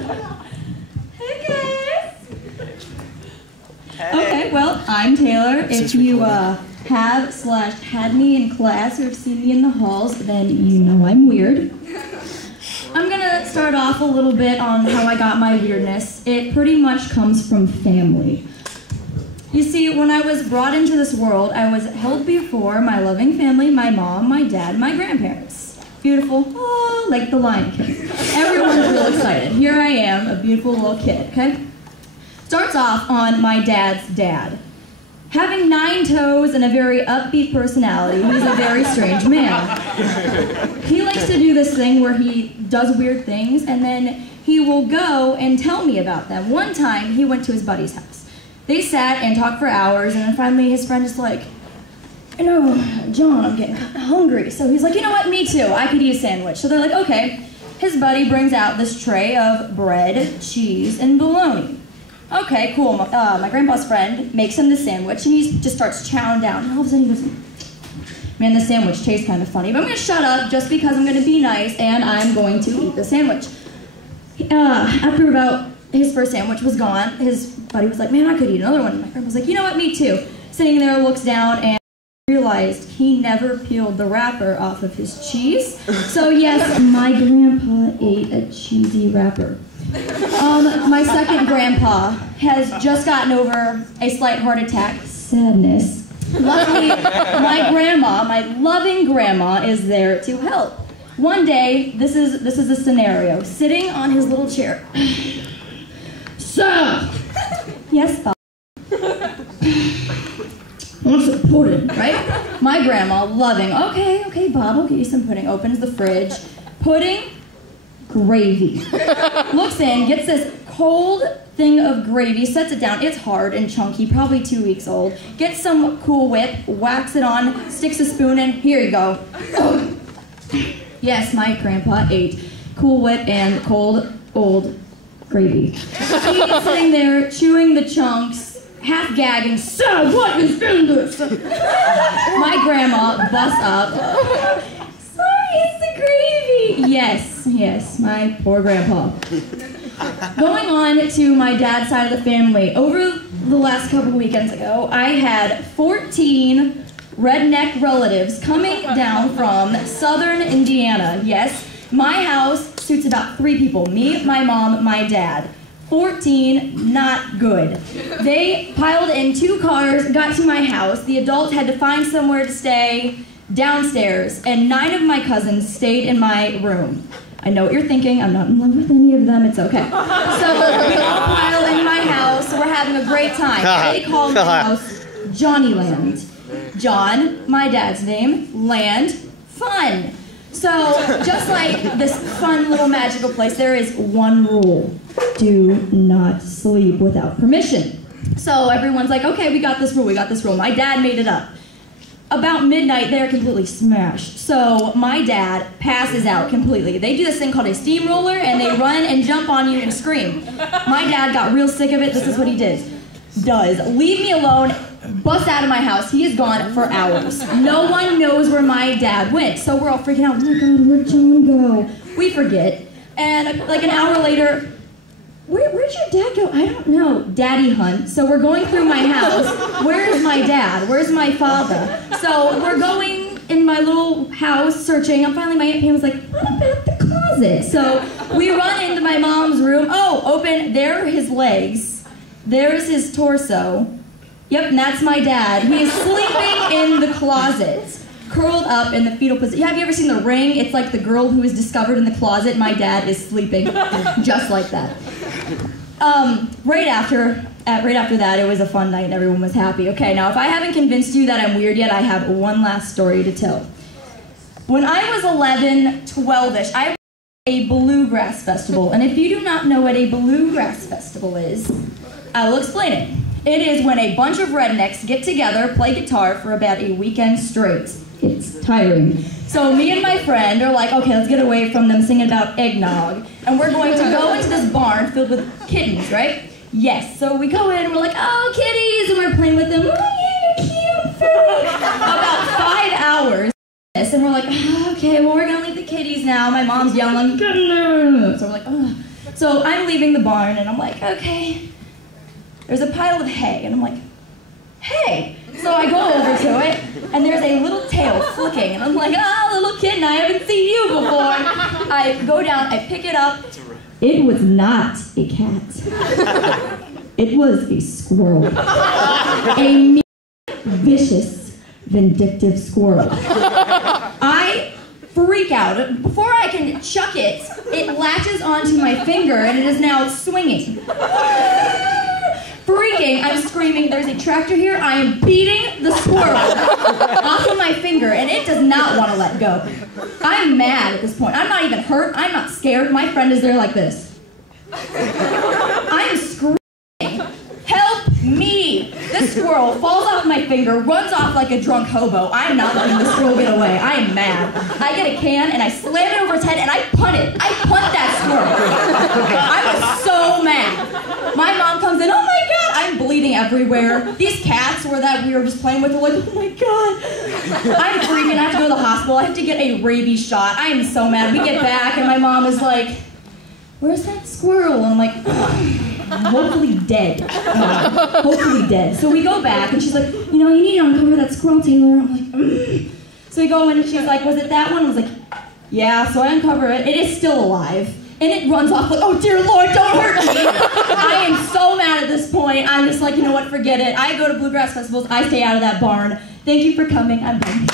Hey guys! Okay, well, I'm Taylor. If you have/had me in class or have seen me in the halls, then you know I'm weird. I'm gonna start off a little bit on how I got my weirdness. It pretty much comes from family. You see, when I was brought into this world, I was held before my loving family, my mom, my dad, my grandparents. Beautiful, oh, like the Lion King. Everyone's real excited. Here I am, a beautiful little kid, okay? Starts off on my dad's dad. Having 9 toes and a very upbeat personality, he's a very strange man. He likes to do this thing where he does weird things and then he will go and tell me about them. One time, he went to his buddy's house. They sat and talked for hours and then finally his friend is like, you know, John, I'm getting hungry. So he's like, you know what, me too, I could eat a sandwich. So they're like, okay. His buddy brings out this tray of bread, cheese, and bologna. Okay, cool. My grandpa's friend makes him the sandwich, and he just starts chowing down. And all of a sudden he goes, man, the sandwich tastes kind of funny, but I'm going to shut up just because I'm going to be nice, and I'm going to eat the sandwich. After about his first sandwich was gone, his buddy was like, man, I could eat another one. And my grandpa was like, you know what, me too. Sitting there, looks down, and realized he never peeled the wrapper off of his cheese. So yes, my grandpa ate a cheesy wrapper. My second grandpa has just gotten over a slight heart attack. Sadness. Luckily, my grandma, my loving grandma, is there to help. One day, this is the scenario. Sitting on his little chair. Sir! Yes, Bob. Want some pudding, right? My grandma, loving, okay, Bob, I'll get you some pudding. Opens the fridge. Pudding, gravy. Looks in, gets this cold thing of gravy, sets it down. It's hard and chunky, probably 2 weeks old. Gets some Cool Whip, whacks it on, sticks a spoon in. Here you go. Yes, my grandpa ate Cool Whip and cold, old gravy. He's sitting there, chewing the chunks, half gagging. So, what is in this? My grandma busts up. Sorry, it's the gravy. Yes, my poor grandpa. Going on to my dad's side of the family, over the last couple weekends ago, I had 14 redneck relatives coming down from southern Indiana. Yes, my house suits about 3 people, me, my mom, my dad. 14, not good. They piled in 2 cars, got to my house. The adults had to find somewhere to stay downstairs, and 9 of my cousins stayed in my room. I know what you're thinking, I'm not in love with any of them, it's okay. So we all pile in my house, we're having a great time. They call my house Johnnyland. John, my dad's name, land, fun. So, just like this fun little magical place, there is one rule. Do not sleep without permission. So everyone's like, okay, we got this rule. My dad made it up. About midnight, they're completely smashed. So my dad passes out completely. They do this thing called a steamroller, and they run and jump on you and scream. My dad got real sick of it. This is what he does. Leave me alone. Bust out of my house. He is gone for hours. No one knows where my dad went. So we're all freaking out. Oh my God, where'd John go? We forget. And like an hour later, where'd your dad go? I don't know. Daddy hunt. So we're going through my house. Where's my dad? Where's my father? So we're going in my little house searching. And finally my Aunt Pam was like, what about the closet? So we run into my mom's room. Oh, open. There are his legs. There's his torso. Yep, and that's my dad. He is sleeping in the closet, curled up in the fetal position. Have you ever seen The Ring? It's like the girl who is discovered in the closet. My dad is sleeping just like that. Right after that, it was a fun night and everyone was happy. Okay, now if I haven't convinced you that I'm weird yet, I have one last story to tell. When I was 11, 12-ish, I went to a bluegrass festival. And if you do not know what a bluegrass festival is, I will explain it. It is when a bunch of rednecks get together, play guitar for about a weekend straight. It's tiring. So me and my friend are like, okay, let's get away from them singing about eggnog. And we're going to go into this barn filled with kittens, right? Yes. So we go in and we're like, oh, kitties, and we're playing with them. Oh, yeah, you're cute, Philly. About 5 hours. And we're like, oh, okay, well, we're going to leave the kitties now. My mom's yelling, get in there. So we're like, oh. So I'm leaving the barn, and I'm like, okay. There's a pile of hay, and I'm like, hey. So I go over to it, and there's a little tail flicking, and I'm like, little kitten, I haven't seen you before. I go down, I pick it up. It was not a cat. It was a squirrel. A mean, vicious, vindictive squirrel. I freak out. Before I can chuck it, it latches onto my finger, and it is now swinging. Freaking, I'm screaming, there's a tractor here, I am beating the squirrel off of my finger, and it does not want to let go. I'm mad at this point. I'm not even hurt, I'm not scared. My friend is there like this. I'm screaming, help me! This squirrel falls off my finger, runs off like a drunk hobo. I'm not letting the squirrel get away. I am mad. I get a can, and I slam it over its head, and I punt it. I punt that squirrel. I was so mad. My mom comes in, oh my God, I'm bleeding everywhere. These cats that we were just playing with are like, oh my God. I'm freaking, I have to go to the hospital. I have to get a rabies shot. I am so mad. We get back, and my mom is like, where's that squirrel? And I'm like, hopefully dead. Hopefully dead. So we go back, and she's like, you need to uncover that squirrel, Taylor. I'm like, So we go in, and she's like, was it that one? I was like, yeah, so I uncover it. It is still alive. And it runs off like, oh dear Lord, don't hurt me. I am so mad at this point. I'm just like, you know what, forget it. I go to bluegrass festivals. I stay out of that barn. Thank you for coming. I'm done.